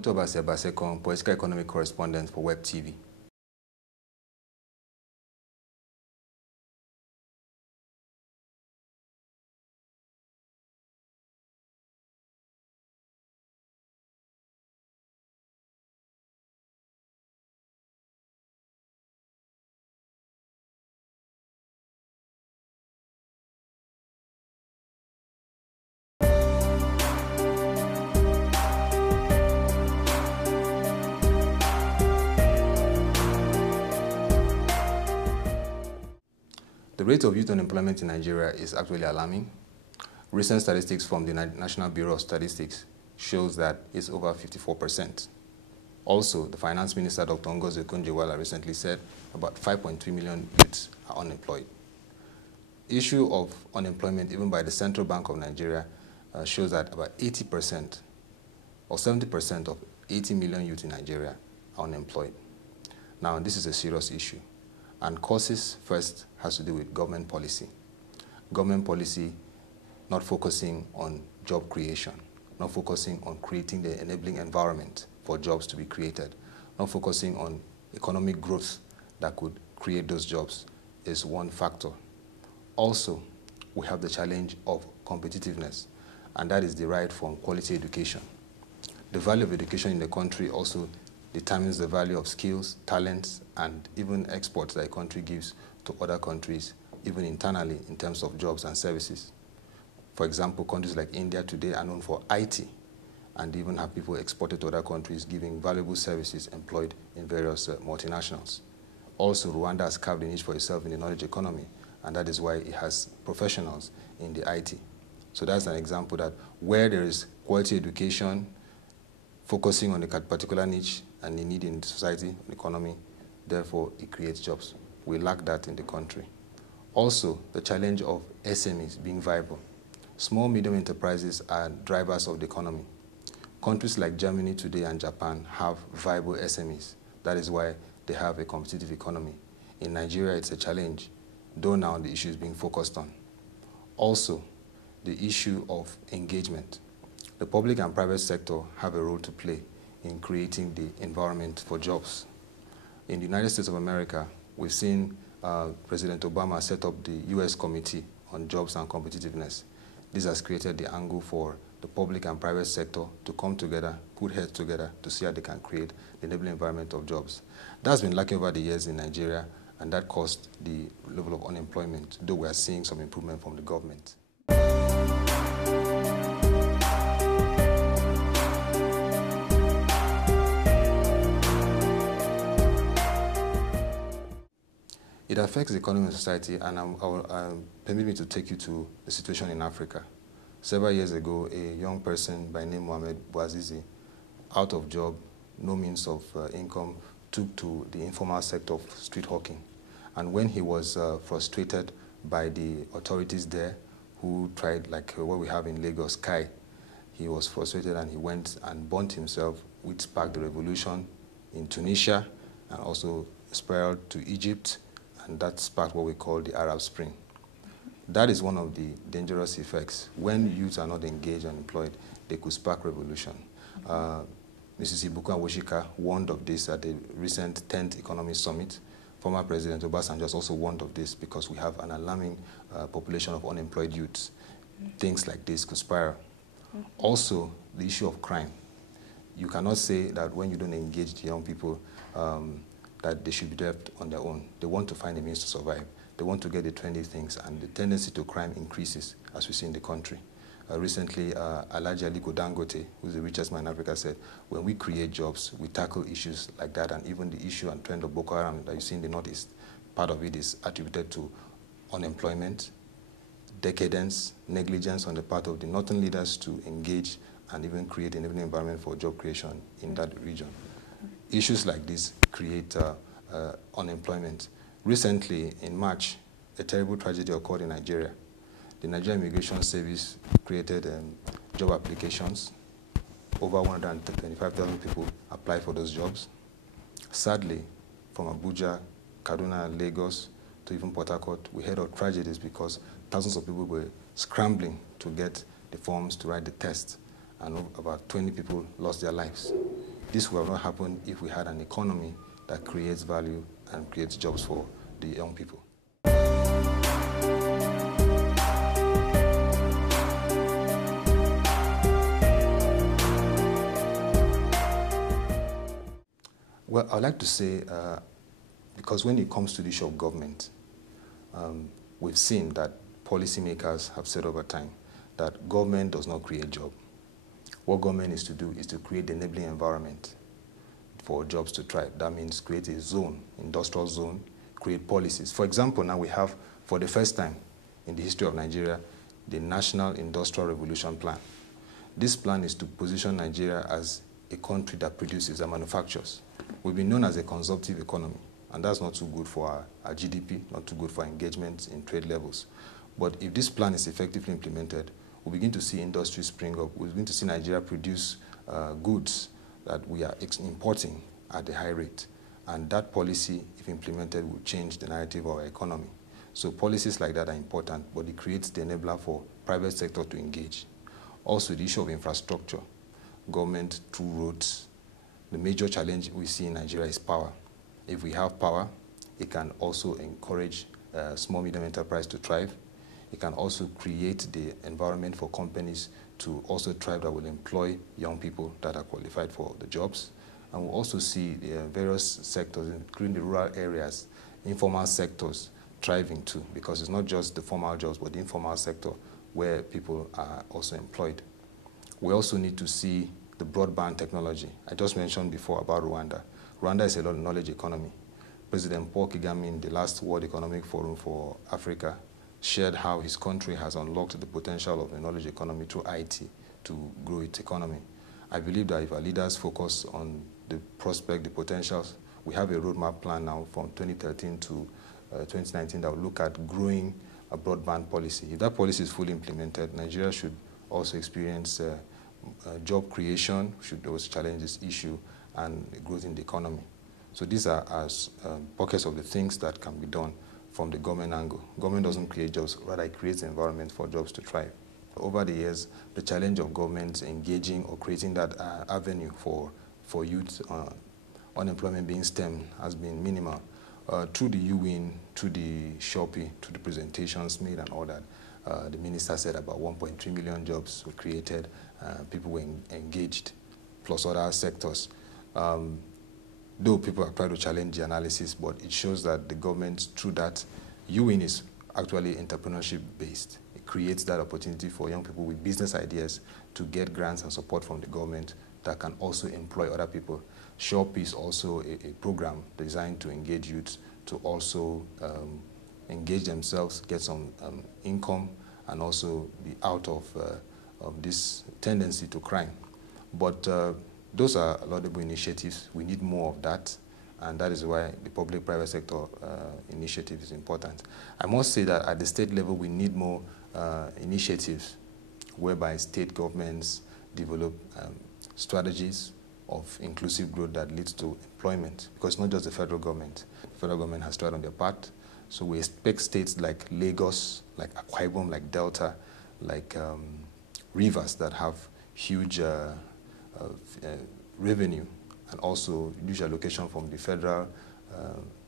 Ottoabasi Abasiekong, political economic correspondent for WebTV. The rate of youth unemployment in Nigeria is actually alarming. Recent statistics from the National Bureau of Statistics shows that it's over 54%. Also, the Finance Minister, Dr. Ngozi Okonjo-Iweala, recently said about 5.3 million youths are unemployed. Issue of unemployment, even by the Central Bank of Nigeria, shows that about 80% or 70% of 80 million youth in Nigeria are unemployed. Now, this is a serious issue. And causes first has to do with government policy. Government policy not focusing on job creation, not focusing on creating the enabling environment for jobs to be created, not focusing on economic growth that could create those jobs is one factor. Also, we have the challenge of competitiveness, and that is derived from quality education. The value of education in the country also determines the value of skills, talents, and even exports that a country gives to other countries, even internally in terms of jobs and services. For example, countries like India today are known for IT and even have people exported to other countries giving valuable services employed in various multinationals. Also, Rwanda has carved a niche for itself in the knowledge economy, and that is why it has professionals in the IT. So that's an example that where there is quality education, focusing on a particular niche and the need in society, the economy, therefore it creates jobs. We lack that in the country. Also, the challenge of SMEs being viable. Small, medium enterprises are drivers of the economy. Countries like Germany today and Japan have viable SMEs. That is why they have a competitive economy. In Nigeria, it's a challenge, though now the issue is being focused on. Also, the issue of engagement. The public and private sector have a role to play in creating the environment for jobs. In the United States of America, we've seen President Obama set up the U.S. Committee on Jobs and Competitiveness. This has created the angle for the public and private sector to come together, put heads together to see how they can create the enabling environment of jobs. That's been lacking over the years in Nigeria, and that caused the level of unemployment, though we are seeing some improvement from the government. It affects the economy and society, and permit me to take you to the situation in Africa. Several years ago, a young person by name Mohamed Bouazizi, out of job, no means of income, took to the informal sector of street hawking. And when he was frustrated by the authorities there, who tried, like what we have in Lagos, Kai, he was frustrated and he went and burnt himself, which sparked the revolution in Tunisia and also spiraled to Egypt, and that sparked what we call the Arab Spring. That is one of the dangerous effects. When youth are not engaged and employed, they could spark revolution. Mrs. Ibuku Awoshika warned of this at the recent 10th Economic Summit. Former President Obasanjo has also warned of this because we have an alarming population of unemployed youths. Things like this could spiral. Also, the issue of crime. You cannot say that when you don't engage the young people, that they should be left on their own. They want to find a means to survive. They want to get the trendy things, and the tendency to crime increases, as we see in the country. Recently, Alhaji Aliko Dangote, who's the richest man in Africa, said, when we create jobs, we tackle issues like that, and even the issue and trend of Boko Haram that you see in the Northeast, part of it is attributed to unemployment, decadence, negligence on the part of the northern leaders to engage and even create an enabling environment for job creation in that region. Issues like this create unemployment. Recently, in March, a terrible tragedy occurred in Nigeria. The Nigerian Immigration Service created job applications. Over 125,000 people applied for those jobs. Sadly, from Abuja, Kaduna, Lagos, to even Port Harcourt, we heard of tragedies because thousands of people were scrambling to get the forms to write the test, and about 20 people lost their lives. This would have not happened if we had an economy that creates value and creates jobs for the young people. Well, I'd like to say, because when it comes to the issue of government, we've seen that policymakers have said over time that government does not create jobs. What government is to do is to create the enabling environment for jobs to thrive. That means create a zone, industrial zone, create policies. For example, now we have, for the first time in the history of Nigeria, the National Industrial Revolution Plan. This plan is to position Nigeria as a country that produces and manufactures. We've been known as a consumptive economy, and that's not too good for our GDP, not too good for engagement in trade levels. But if this plan is effectively implemented, we'll begin to see industry spring up. We'll begin to see Nigeria produce goods that we are importing at a high rate. And that policy, if implemented, will change the narrative of our economy. So policies like that are important, but it creates the enabler for private sector to engage. Also, the issue of infrastructure, government through roads. The major challenge we see in Nigeria is power. If we have power, it can also encourage small, medium enterprise to thrive. It can also create the environment for companies to also thrive that will employ young people that are qualified for the jobs. And we'll also see the various sectors, including the rural areas, informal sectors thriving too, because it's not just the formal jobs, but the informal sector where people are also employed. We also need to see the broadband technology. I just mentioned before about Rwanda. Rwanda is a knowledge economy. President Paul Kagame in the last World Economic Forum for Africa shared how his country has unlocked the potential of a knowledge economy through IT to grow its economy. I believe that if our leaders focus on the prospect, the potentials, we have a roadmap plan now from 2013 to 2019 that will look at growing a broadband policy. If that policy is fully implemented, Nigeria should also experience job creation, should also challenge this issue, and growth in the economy. So these are pockets of the things that can be done from the government angle. Government doesn't create jobs, rather it creates the environment for jobs to thrive. Over the years, the challenge of governments engaging or creating that avenue for youth unemployment being stemmed has been minimal. Through the U.S.A, through the Shopee, through the presentations made and all that, the minister said about 1.3 million jobs were created, people were engaged, plus other sectors. Though people have tried to challenge the analysis, but it shows that the government, through that, U.S.A is actually entrepreneurship-based. It creates that opportunity for young people with business ideas to get grants and support from the government that can also employ other people. Shopee is also a program designed to engage youths to also engage themselves, get some income, and also be out of this tendency to crime. But those are laudable initiatives. We need more of that, and that is why the public-private sector initiative is important. I must say that at the state level, we need more initiatives whereby state governments develop strategies of inclusive growth that leads to employment, because it's not just the federal government. The federal government has tried on their part, so we expect states like Lagos, like Akwa Ibom, like Delta, like Rivers that have huge revenue and also huge allocation from the federal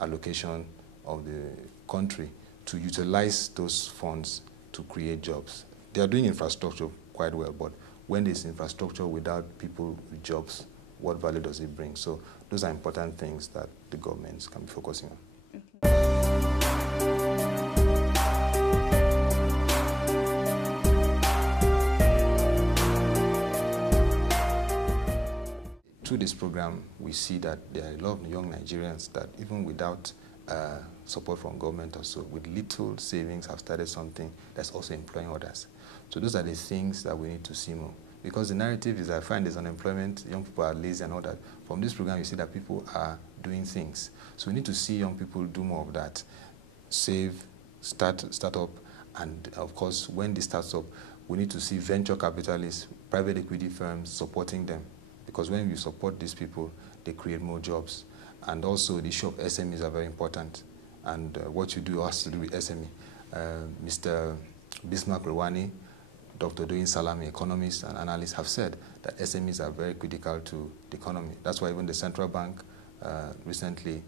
allocation of the country to utilize those funds to create jobs. They are doing infrastructure quite well, but when there's infrastructure without people with jobs, what value does it bring? So those are important things that the governments can be focusing on. Through this program, we see that there are a lot of young Nigerians that even without support from government or so, with little savings, have started something that's also employing others. So those are the things that we need to see more. Because the narrative is, I find there's unemployment, young people are lazy and all that. From this program, you see that people are doing things. So we need to see young people do more of that. Save, start up, and of course, when this starts up, we need to see venture capitalists, private equity firms supporting them. Because when you support these people, they create more jobs. And also, the issue of SMEs are very important. And what you do has to do with SME. Mr. Bismarck Rewani Dr. Doyin Salami, economists and analysts, have said that SMEs are very critical to the economy. That's why even the central bank recently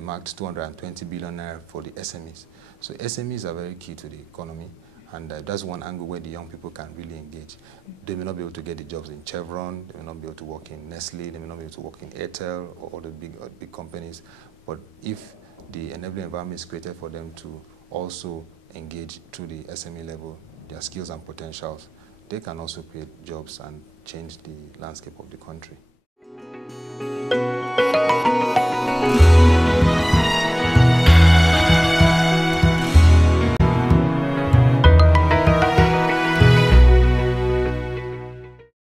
marked 220 billion naira for the SMEs. So SMEs are very key to the economy, and that's one angle where the young people can really engage. They may not be able to get the jobs in Chevron, they may not be able to work in Nestle, they may not be able to work in Airtel or other big companies, but if the enabling environment is created for them to also engage through the SME level, their skills and potentials, they can also create jobs and change the landscape of the country.